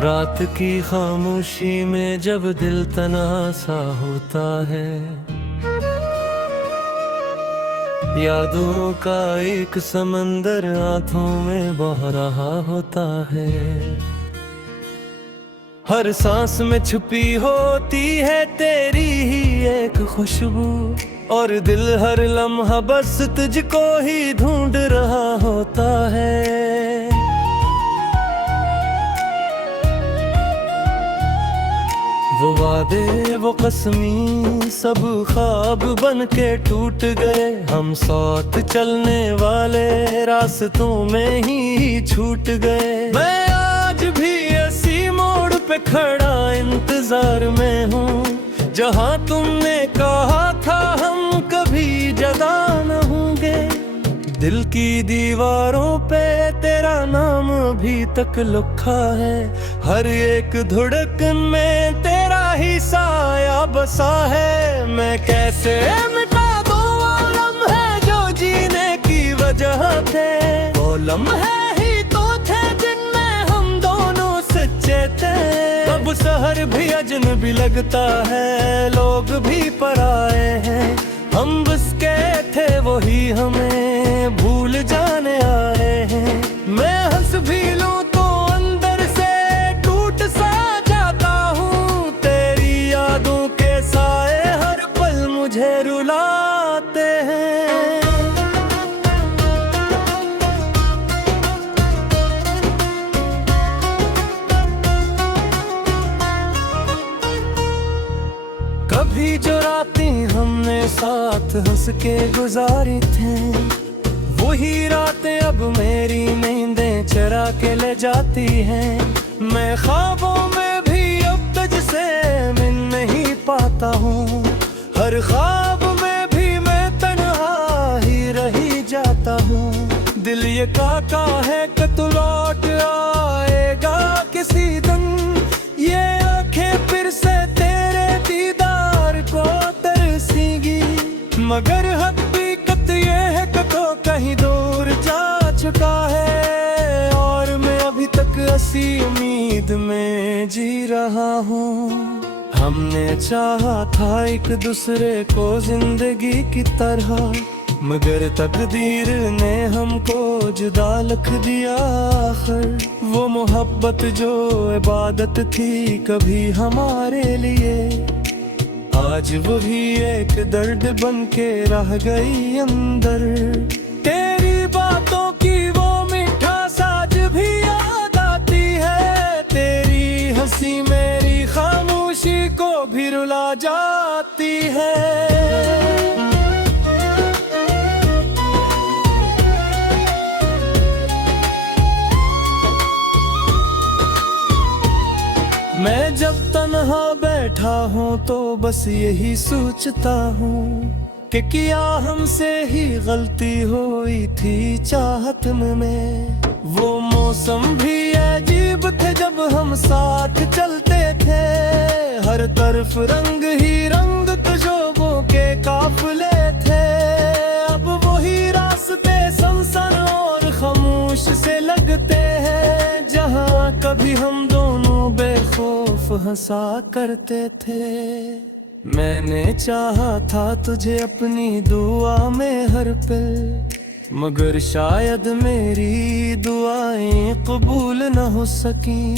रात की खामोशी में जब दिल तन्हा सा होता है, यादों का एक समंदर आंखों में बह रहा होता है। हर सांस में छुपी होती है तेरी ही एक खुशबू, और दिल हर लम्हा बस तुझको ही ढूंढ रहा होता है। वो वादे वो कसमी सब ख्वाब बन के टूट गए, हम साथ चलने वाले रास्तों में ही छूट गए। मैं आज भी ऐसी मोड़ पे खड़ा इंतजार में हूँ, जहाँ तुमने कहा था हम कभी जुदा न होंगे। दिल की दीवारों पे तेरा नाम अभी तक लिखा है, हर एक धड़कन में तेरा ही साया बसा है। मैं कैसे मिटा दूं वो लम्हे जो जीने की वजह थे, वो लम्हे ही तो थे जिनमें हम दोनों सच्चे थे। अब शहर भी अजनबी लगता है, लोग भी पराए हैं, हम बस के थे वही हमें भूल जाने आए हैं। मैं हंस भी लूं तो अंदर से टूट सा जाता हूँ, तेरी यादों के साए हर पल मुझे रुलाते हैं। कभी जो रातें हमने साथ हंस के गुजारी थी, वही रातें अब मेरी नींदें चुरा के ले जाती हैं। मैं ख्वाबों में भी अब तुझसे मिल नहीं पाता हूँ, हर ख्वाब में भी मैं तन्हा ही रही जाता हूँ। दिल ये कहता है कि तू लौट आएगा किसी दिन, ये आंखें फिर से तेरे दीदार को तरसेंगी। मगर हकीकत ये है कि तो कहीं दूर जा चुका है, और मैं अभी तक ऐसी उम्मीद में जी रहा हूँ। हमने चाहा था एक दूसरे को जिंदगी की तरह, मगर तकदीर ने हमको जुदा लिख दिया आखिर। वो मोहब्बत जो इबादत थी कभी हमारे लिए, आज वो भी एक दर्द बन के रह गई अंदर। तेरी बातों की वो मिठास आज भी याद आती है, तेरी हंसी मेरी खामोशी को भी रुला जाती है। मैं जब तन्हा बैठा हूँ तो बस यही सोचता हूँ कि किया हमसे ही गलती हुई थी चाहत में। वो मौसम भी अजीब थे जब हम साथ चलते थे, हर तरफ रंग ही रंग तुझों के काफिले थे। अब वही रास्ते सनसन और खामोश से लगते हैं, जहाँ कभी हम दोनों बेखौफ हंसा करते थे। मैंने चाहा था तुझे अपनी दुआ में हर पल, मगर शायद मेरी दुआएं कबूल न हो सकी।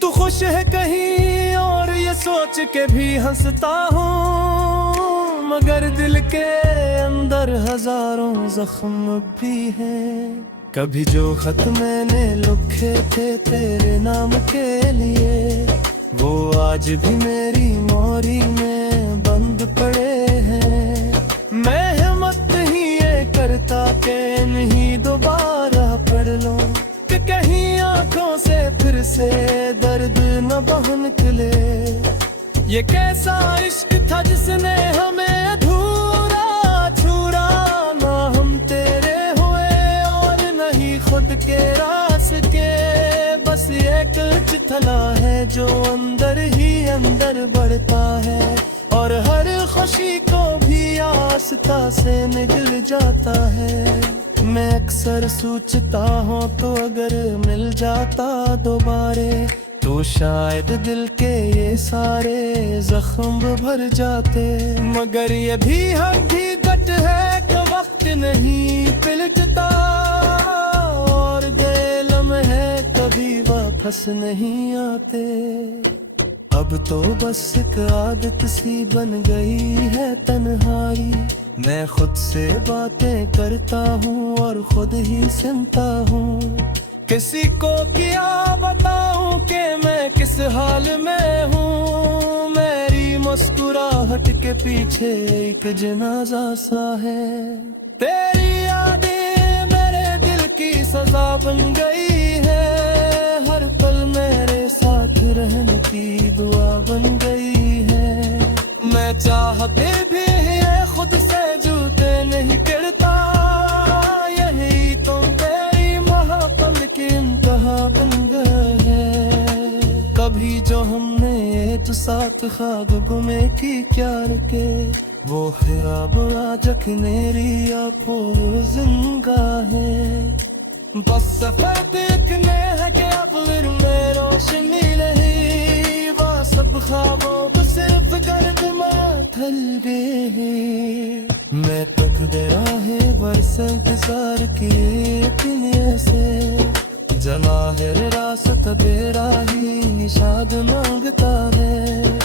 तू खुश है कहीं और ये सोच के भी हंसता हूँ, मगर दिल के अंदर हजारों जख्म भी हैं। कभी जो खत मैंने लिखे थे तेरे नाम के लिए, वो आज भी मेरी मोरी में बंद पड़े हैं। मैं हिम्मत ही ये करता कि नहीं दोबारा पढ़ लूं, कि कहीं आंखों से फिर से दर्द न बह निकले। ये कैसा इश्क था जिसने हमें अधूरा छुरा, ना हम तेरे हुए और नहीं खुद के रास्ते। बस एक चिथला है जो अंदर ही अंदर बढ़ता है, और हर खुशी को भी आस्था से निकल जाता है। मैं अक्सर सोचता हूँ तो अगर मिल जाता दोबारे, तो तो शायद दिल के ये सारे जख्म भर जाते। मगर ये भी हकीकत है कि वक्त नहीं पिलटता, और दे लम्हे कभी वापस नहीं आते। अब तो बस एक आदत सी बन गई है तन्हाई, मैं खुद से बातें करता हूँ और खुद ही सुनता हूँ। किसी को क्या बताऊँ कि मैं किस हाल में हूँ, मेरी मुस्कुराहट के पीछे एक जनाजा सा है। तेरी यादें मेरे दिल की सजा बन गई है, हर पल मेरे साथ रहने की दुआ बन गई है। मैं चाहते भी ये खुद से जूते नहीं गिरता, यही तो तेरी महापल की इंतहा बन गए है। कभी जो हमने एक साथ ख्वाब गुमे की प्यार के, वो ख्वाब आज मेरी आंखों जिंदा है। बस सफर देखने है कि अब में रोशनी नहीं, वह सब ख्वाबों को सिर्फ गर्द माथल गए। मैं तक राहे बरस इंतजार किए इतने से, जवाहिर रास्त बेराही निशाद मांगता है।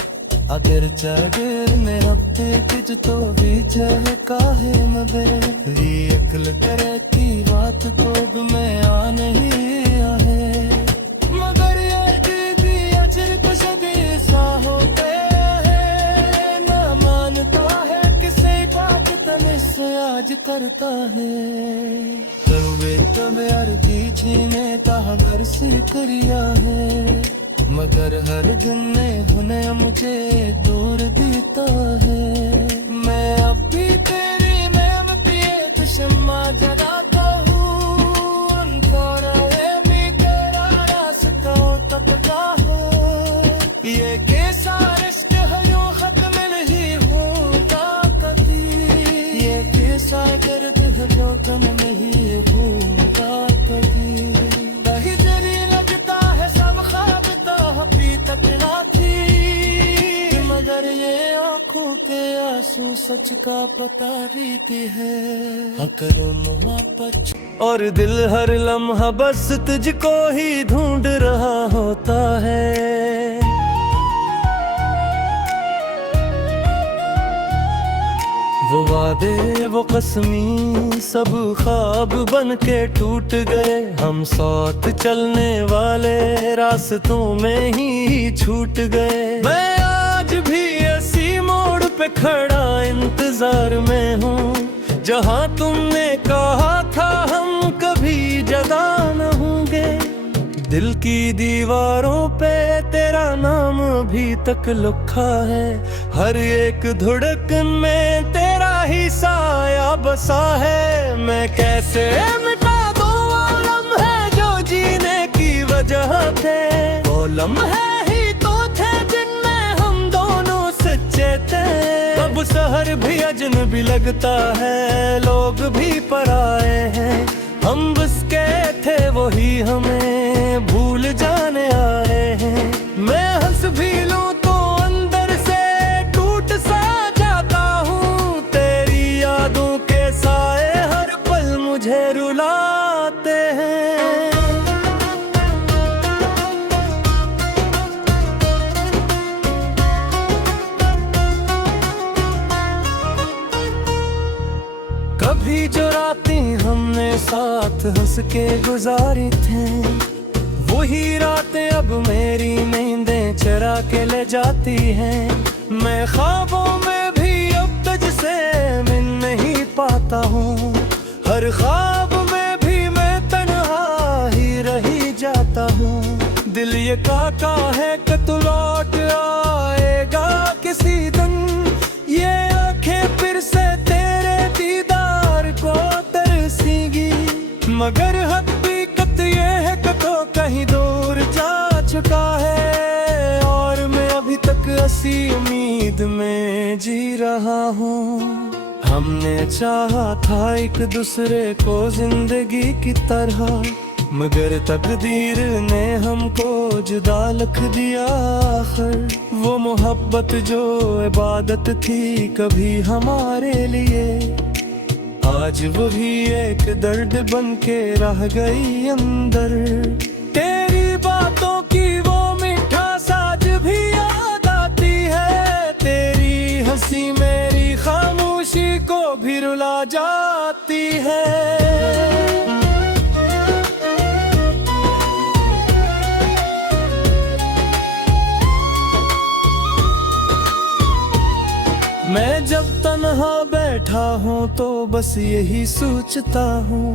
अगर चाहे में हफ्ते कुछ तो पीछे काहे मबे, अकल करे की बात तो में आ नहीं आए। मगर ये दीदी अजर को सदी सा होते है, ना मानता है किसी बात तने से आज करता है। करुवे कब यार जीने का घर से करिया है, मगर हर दिन ने उन्हें मुझे दूर देता है। मैं अब भी तेरी मेहनती एक शम्मा जलाता हूँ, अंधेरा है मैं तेरा रास्ता तपता है। ये कैसा रिश्क है जो खत्म नहीं होता कभी, ये कैसा दर्द है जो कम नहीं होता कभी। कहीं जरी लगता है सब ख्वाब थी, मगर ये आंखों के आंसू सच का पता भी है। अगर मोहब्बत और दिल हर लम्हा बस तुझको ही ढूंढ रहा होता है। वो वादे वो कसमी सब ख्वाब बन के टूट गए, हम साथ चलने वाले रास्तों में ही छूट गए। मैं आज भी ऐसी मोड़ पे खड़ा इंतजार में हूँ, जहाँ तुमने कहा था हम कभी जुदा न होंगे। दिल की दीवारों पे तेरा नाम अभी तक लिखा है, हर एक धड़कन में तेरा ही साया बसा है। मैं कैसे मिटा दूं वो लम्हे जो जीने की वजह थे, वो लम्हे ही तो थे जिनमें हम दोनों सच्चे थे। अब शहर भी अजनबी लगता है, लोग भी पराए हैं, हम बस के थे वही हमें भूल जाने आए हैं। मैं हंस भी लूं तो अंदर से टूट सा जाता हूँ, तेरी यादों के साए हर पल मुझे रुलाते हैं। कभी जो रातें हमने साथ हंस के गुजारी थे, वही रातें अब मेरी नींदें चुरा के ले जाती हैं। मैं ख्वाबों में भी अब तुझसे मिल नहीं पाता हूँ, हर ख्वाब में भी मैं तन्हा ही रही जाता हूँ। दिल ये काका है कि तू लौट आएगा किसी दिन, ये आंखें फिर से तेरे दीदार को तरसेंगी। मगर हकीकत ये है कि तो कहीं दूर जा चुका है, और मैं अभी तक ऐसी उम्मीद में जी रहा हूँ। हमने चाहा था एक दूसरे को जिंदगी की तरह, मगर तकदीर ने हमको जुदा लिख दिया आखिर। वो मोहब्बत जो इबादत थी कभी हमारे लिए, आज वही एक दर्द बन के रह गई अंदर। तेरी बातों की वो मिठास आज भी याद आती है, तेरी हंसी मेरी खामोशी को भी रुला जाती है। मैं जब तन्हा बैठा हूँ तो बस यही सोचता हूँ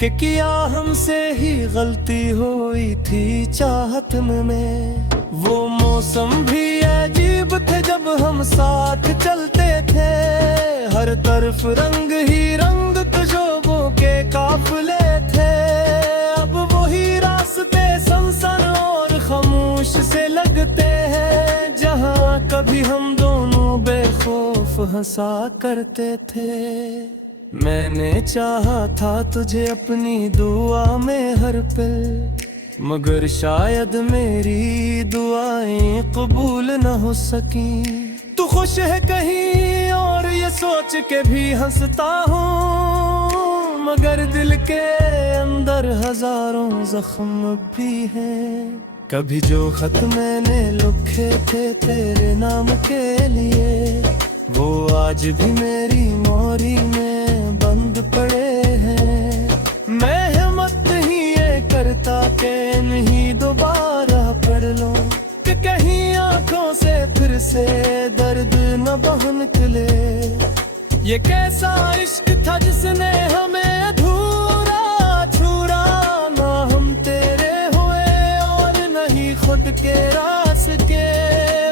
कि किया हमसे ही गलती हुई थी चाहत में। वो मौसम भी अजीब थे जब हम साथ चलते थे, हर तरफ रंग ही रंग तुझों के काफिले थे। अब वही रास्ते सनसन और खामोश से लगते हैं, जहाँ कभी हम दोनों बेखौफ हंसा करते थे। मैंने चाहा था तुझे अपनी दुआ में हर पल, मगर शायद मेरी दुआएं कबूल न हो सकी। तू खुश है कहीं और ये सोच के भी हंसता हूँ, मगर दिल के अंदर हजारों जख्म भी हैं। कभी जो खत मैंने लिखे थे तेरे नाम के लिए, वो आज भी मेरी मोरी में बंद पड़े हैं। मैं हिम्मत ही ये करता कि नहीं दोबारा पढ़ लो, कि कहीं आंखों से फिर से दर्द न बह निकले। ये कैसा इश्क था जिसने हमें अधूरा छुरा, ना हम तेरे हुए और नहीं खुद के रास्ते।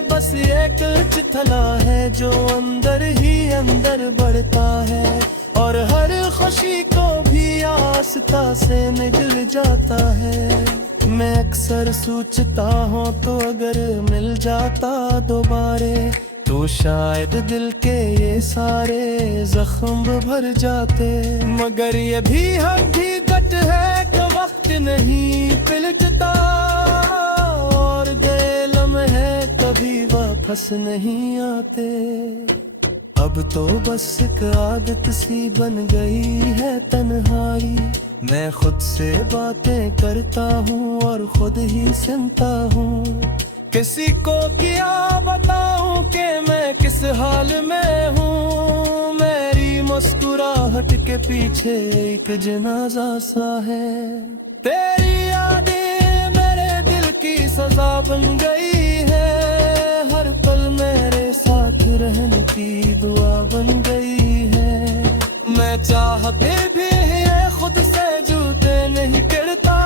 बस एक चिथला है जो अंदर ही अंदर बढ़ता है, और हर खुशी को भी आस्ता से निकल जाता है। मैं अक्सर सोचता हूँ तो अगर मिल जाता दोबारे, तो शायद दिल के ये सारे जख्म भर जाते। मगर ये भी हकीकत है कि वक्त नहीं पिलटता, और गए लम्हे कभी वापस नहीं आते। अब तो बस एक आदत सी बन गई है तन्हाई, मैं खुद से बातें करता हूँ और खुद ही सुनता हूँ। किसी को क्या बताऊं कि मैं किस हाल में हूँ, मेरी मुस्कुराहट के पीछे एक जनाजा सा है। तेरी यादें मेरे दिल की सजा बन गई है, हर पल मेरे साथ रहने की दुआ बन गई है। मैं चाहते भी ये खुद से जूते नहीं करता,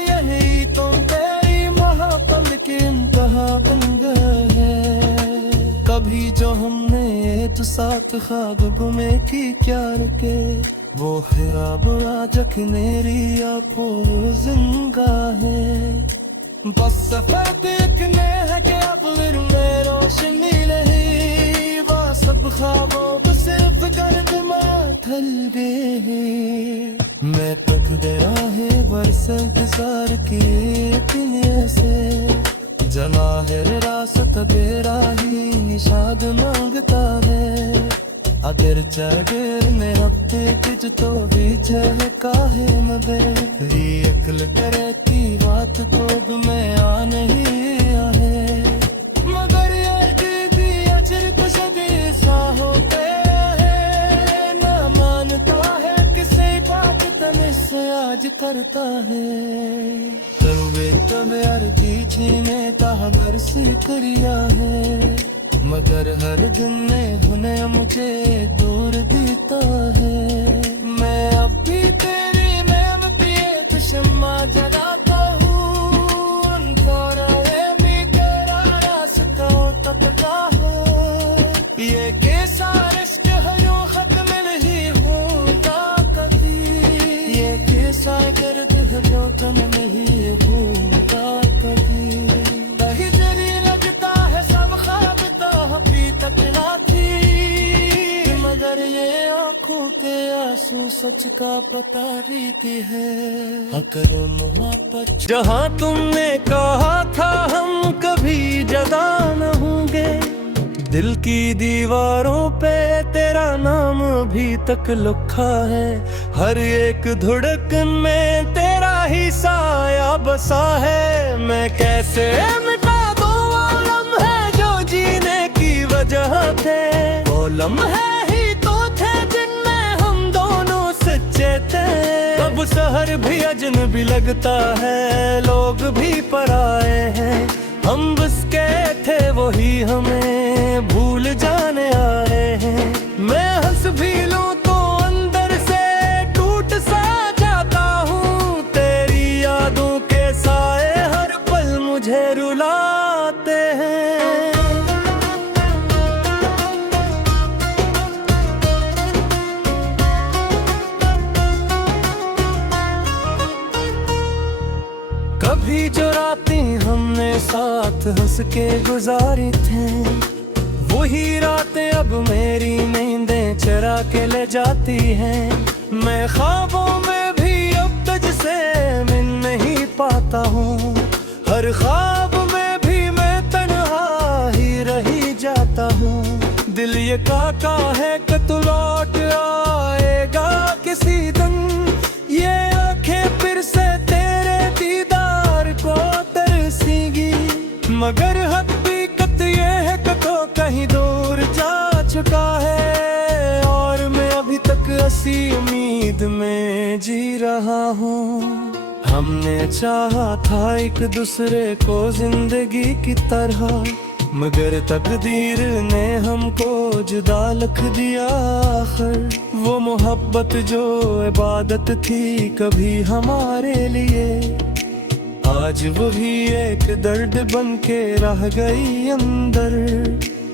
यही तुम तेरी मोहब्बत की इंतहा बन गए हैं। कभी जो हमने एक साथ ख्वाब गुमे की प्यार के, वो ख्वाब आज मेरी आंखों जिंदा है। बस सफर देखने है कि अब में रोशनी नहीं, वो सब ख्वाबों को सिर्फ गर्द माथल गए। मैं तक गया है बरस इंतजार किए से, जवाहिर रासत बेराही निशाद मांगता है। अगर चढ़ेर में हफ्ते कुछ तो बीच है काहे मेरी अकल करे की बात तो में आ नहीं आए। मगर ये दीदी अजर तो सदी सा होते है, न मानता है किसी बात तने से आज करता है। तरुवे तब यार पीछे में कहा बरसी करिया है, मगर हर दिन में हुने मुझे दूर देता है। मैं अब भी तेरी मेहनती तो शम्मा जलाता हूँ, अनकारा है मैं तेरा रास्ता तपता है। ये कैसा रिश्क है जो खत्म नहीं होता कभी, ये कैसा गर्द है जो तुम नहीं होता कभी। कहीं तेरी लगता है सब ख्वाब तकला थी, मगर ये आंखों के आंसू सच का पता रीति है। अगर मोहब्बत जहाँ तुमने कहा था हम कभी जदा न होंगे, दिल की दीवारों पे तेरा नाम अभी तक लिखा है। हर एक धड़कन में तेरा ही साया बसा है। मैं कैसे मिटा दूं वो लम्हे जो जीने की वजह थे। वो लम्हे ही तो थे जिनमें हम दोनों सच्चे थे। अब शहर भी अजनबी लगता है, लोग भी पराए हैं। हम बस के थे वही हमें भूल जाने आए हैं। मैं हंस भी लूं तो अंदर से टूट सा जाता हूँ। तेरी यादों के साए हर पल मुझे रुलाते हैं। कभी जो रातें हमने साथ हंस के गुजारी थे, वही रातें अब मेरी नींदें चुरा के ले जाती हैं। मैं ख्वाबों में भी अब तुझसे मिल नहीं पाता हूँ। हर ख्वाब में भी मैं तन्हा ही रही जाता हूँ। दिल ये काका है कि तू लौट आएगा किसी दिन। ये आंखें फिर से तेरे दीदार को तरसेंगी। मगर हकीकत ये है कि तो कहीं दूर जा चुका है, और मैं अभी तक ऐसी उम्मीद में जी रहा हूँ। हमने चाहा था एक दूसरे को जिंदगी की तरह, मगर तकदीर ने हमको जुदा लिख दिया आखिर। वो मोहब्बत जो इबादत थी कभी हमारे लिए, आज वही एक दर्द बन के रह गई अंदर।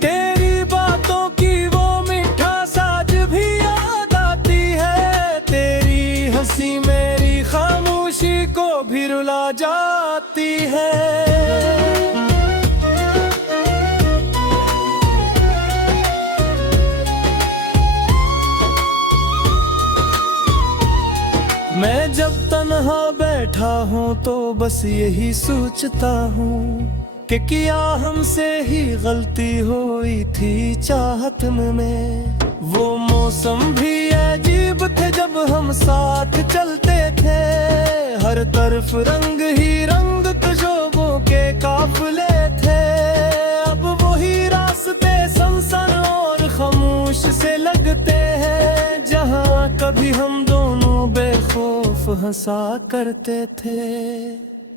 तेरी बातों की वो मिठास आज भी याद आती है। तेरी हंसी मेरी खामोशी को भी रुला जाती है। मैं जब तन्हा बैठा हूँ तो बस यही सोचता हूँ कि किया हमसे ही गलती हुई थी चाहत में। वो मौसम भी अजीब थे जब हम साथ चलते थे। हर तरफ रंग ही रंग तुझों के काफिले थे। अब वही रास्ते सनसन और खामोश से लगते हैं, जहाँ कभी हम दोनों बेखौफ हंसा करते थे।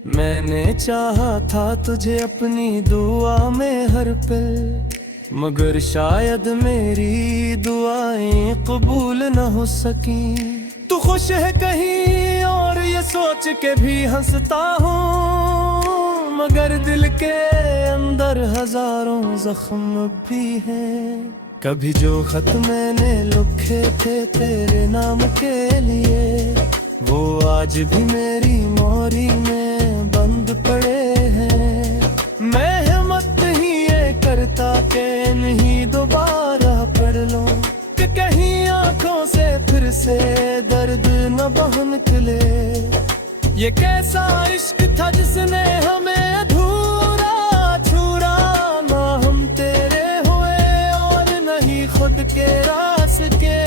मैंने चाहा था तुझे अपनी दुआ में हर पल, मगर शायद मेरी दुआएं कबूल न हो सकी। तू खुश है कहीं और ये सोच के भी हंसता हूँ, मगर दिल के अंदर हजारों जख्म भी हैं। कभी जो खत मैंने लिखे थे तेरे नाम के लिए, वो आज भी मेरी मोरी में बंद पड़े हैं। मैं हिम्मत ही ये करता कि नहीं दोबारा पढ़ लो, कि कहीं आंखों से फिर से दर्द न बह निकले। ये कैसा इश्क था जिसने हमें अधूरा छुरा, ना हम तेरे हुए और नहीं खुद के रास्ते।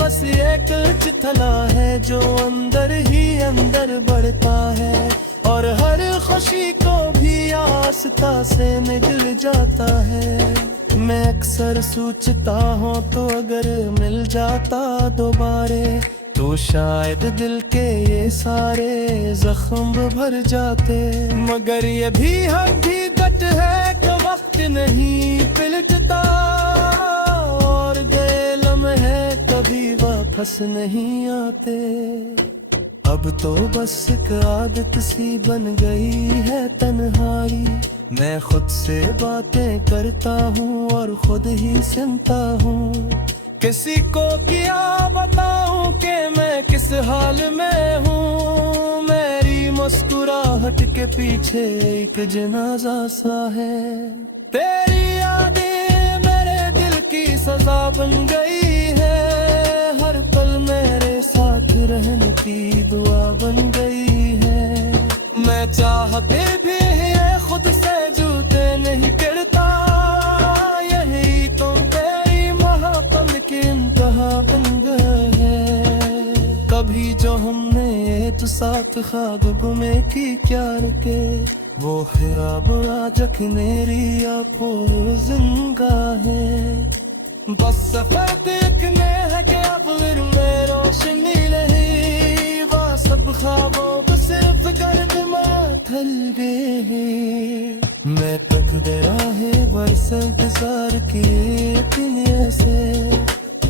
बस एक चिथला है जो अंदर ही अंदर बढ़ता है, और हर खुशी को भी आस्था से निकल जाता है। मैं अक्सर सोचता हूँ तो अगर मिल जाता दोबारे, तो शायद दिल के ये सारे जख्म भर जाते। मगर ये भी हकीकत है कि वक्त नहीं पिलटता, और गए लम्हे कभी वापस नहीं आते। अब तो बस एक आदत सी बन गई है तन्हाई। मैं खुद से बातें करता हूँ और खुद ही सुनता हूँ। किसी को क्या बताऊं कि मैं किस हाल में हूँ। मेरी मुस्कुराहट के पीछे एक जनाजा सा है। तेरी यादें मेरे दिल की सजा बन गई है, हर पल मेरे रहने की दुआ बन गई है। मैं चाहते भी ये खुद से जूते नहीं गिरता, यही तो तेरी महापल की इंतहा अंग है। कभी जो हमने तो साथ ख्वाब गुमे की क्या रुके, वो ख्वाब आज मेरी आंखों जिंदा है। बस सफर देखने है कि अब में रोशनी नहीं, वह सब ख्वाबों पर सिर्फ गर्द माथल गए। मैं तक दे राहे बरस इंतजार किए दिन से,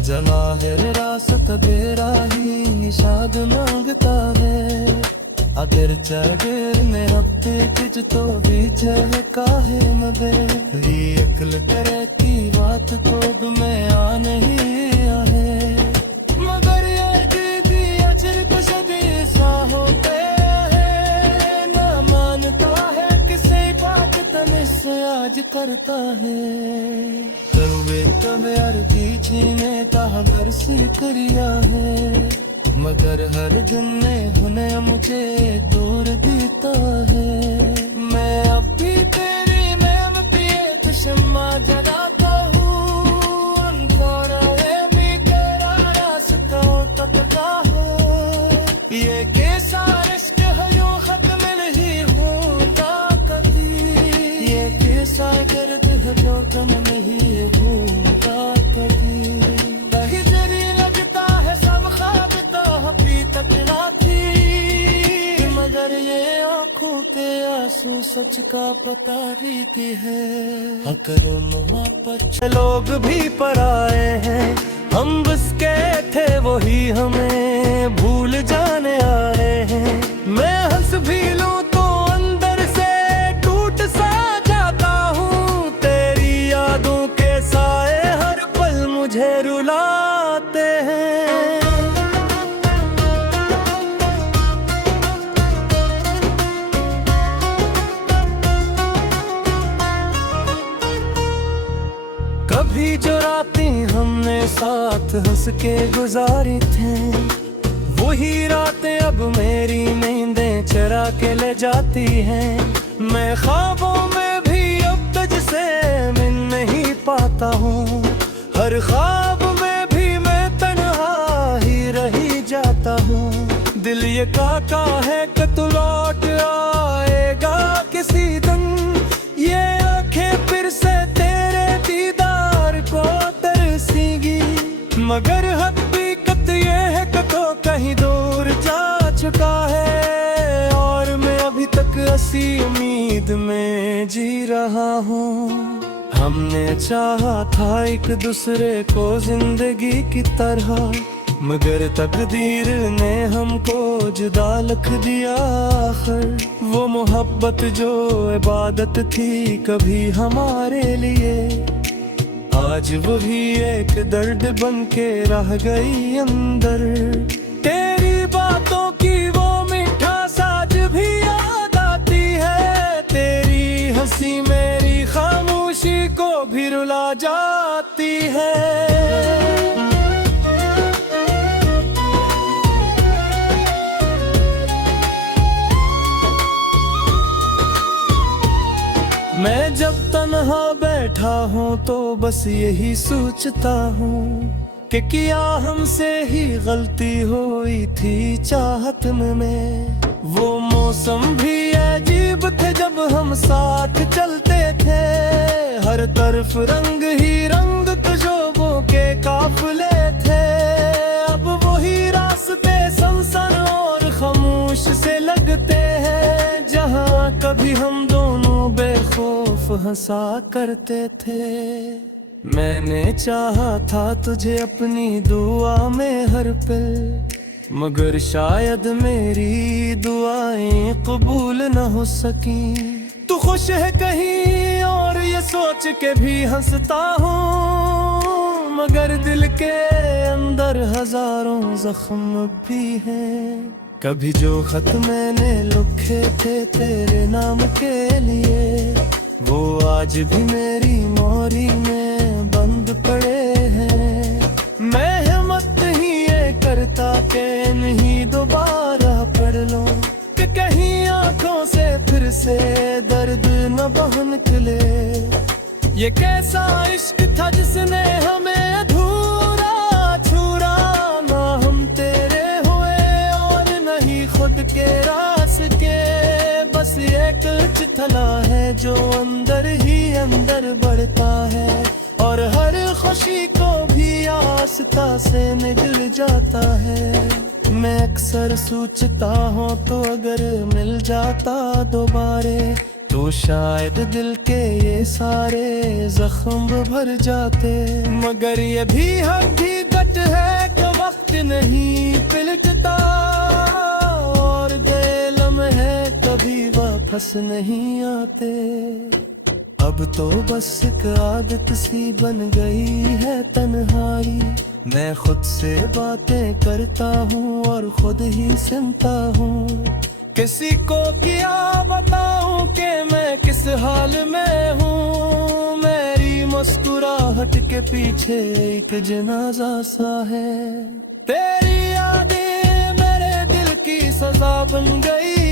जवाहिर रास्त बेरा ही शाद मांगता है। अगर चढ़ में हफ्ते कुछ तो भी चढ़ काहे मबे, ये अकल करे की बात तो में आ नहीं आए। मगर ये दीदी अजर को सदी सा होते है, ना मानता है किसी बात तन से आज करता है। तरुवे कब अर्जी छीने का घर से करिया है, मगर हर दिन ने उन्हें मुझे दूर देता है। मैं अब भी तेरी मेहनती तो शम्मा जलाता हूँ, तेरा रास्ता तपता है। ये कैसा रिश्क है जो खत्म नहीं होता कभी, ये कैसा दर्द है जो कम नहीं होता कभी। मगर ये आँखों के आंसू सच का बता रही है। अगर मोहब्बत लोग भी पराए हैं, हम बस के थे वही हमें भूल जाने आए हैं। मैं हंस भी लूं तो अंदर से टूट सा जाता हूँ, तेरी यादों के साए हर पल मुझे रुलाते हैं। कभी जो रातें हमने साथ हंस के गुजारी थे, वही रातें अब मेरी नींदें चरा के ले जाती हैं। मैं ख्वाबों में भी अब तुझसे मिल नहीं पाता हूँ, हर ख्वाब में भी मैं तन्हा ही रही जाता हूँ। दिल ये काका है कि तू लौट आएगा किसी दिन, ये आंखें फिर से तेरे दीदार को तरसेंगी। मगर हकीकत ये है कि तो कहीं दूर जा चुका है, और मैं अभी तक हंसी उम्मीद में जी रहा हूँ। हमने चाहा था एक दूसरे को जिंदगी की तरह, मगर तकदीर ने हमको जुदा लिख दिया आखिर। वो मोहब्बत जो इबादत थी कभी हमारे लिए, आज वही एक दर्द बन के रह गई अंदर। तेरी बातों की वो मिठास आज भी याद आती है, तेरी हंसी मेरी खामोशी को भी रुला जाती है। मैं जब तन्हा बैठा हूँ तो बस यही सोचता हूँ कि किया हमसे ही गलती हुई थी चाहत में। वो मौसम भी अजीब थे जब हम साथ चलते थे, हर तरफ रंग ही रंग खुशबू के काफिले थे। अब वही रास्ते सनसन और खामोश से लगते हैं, जहाँ कभी हम दोनों बेखौफ हंसा करते थे। मैंने चाहा था तुझे अपनी दुआ में हर पल, मगर शायद मेरी दुआएं कबूल न हो सकी। तू खुश है कहीं और ये सोच के भी हंसता हूँ, मगर दिल के अंदर हजारों जख्म भी हैं। कभी जो खत मैंने लिखे थे तेरे नाम के लिए, वो आज भी मेरी मोरी में बंद पड़े हैं। मैं हिम्मत ही ये करता के नहीं दोबारा पढ़ लो, कि कहीं आंखों से फिर से दर्द न बह निकले। ये कैसा इश्क था जिसने हमें अधूरा छुरा, ना हम तेरे हुए और नहीं खुद के रास्ते। बस एक चिथला है जो अंदर ही अंदर बढ़ता है, और हर खुशी को भी आस्था से निकल जाता है। मैं अक्सर सोचता हूँ तो अगर मिल जाता दोबारे, तो शायद दिल के ये सारे जख्म भर जाते। मगर ये भी हकीकत है कि वक्त नहीं पलटता, और गए लम्हे कभी वापस नहीं आते। अब तो बस एक आदत सी बन गई है तन्हाई, मैं खुद से बातें करता हूँ और खुद ही सुनता हूँ। किसी को क्या बताऊं कि मैं किस हाल में हूँ, मेरी मुस्कुराहट के पीछे एक जनाजा सा है। तेरी यादें मेरे दिल की सजा बन गई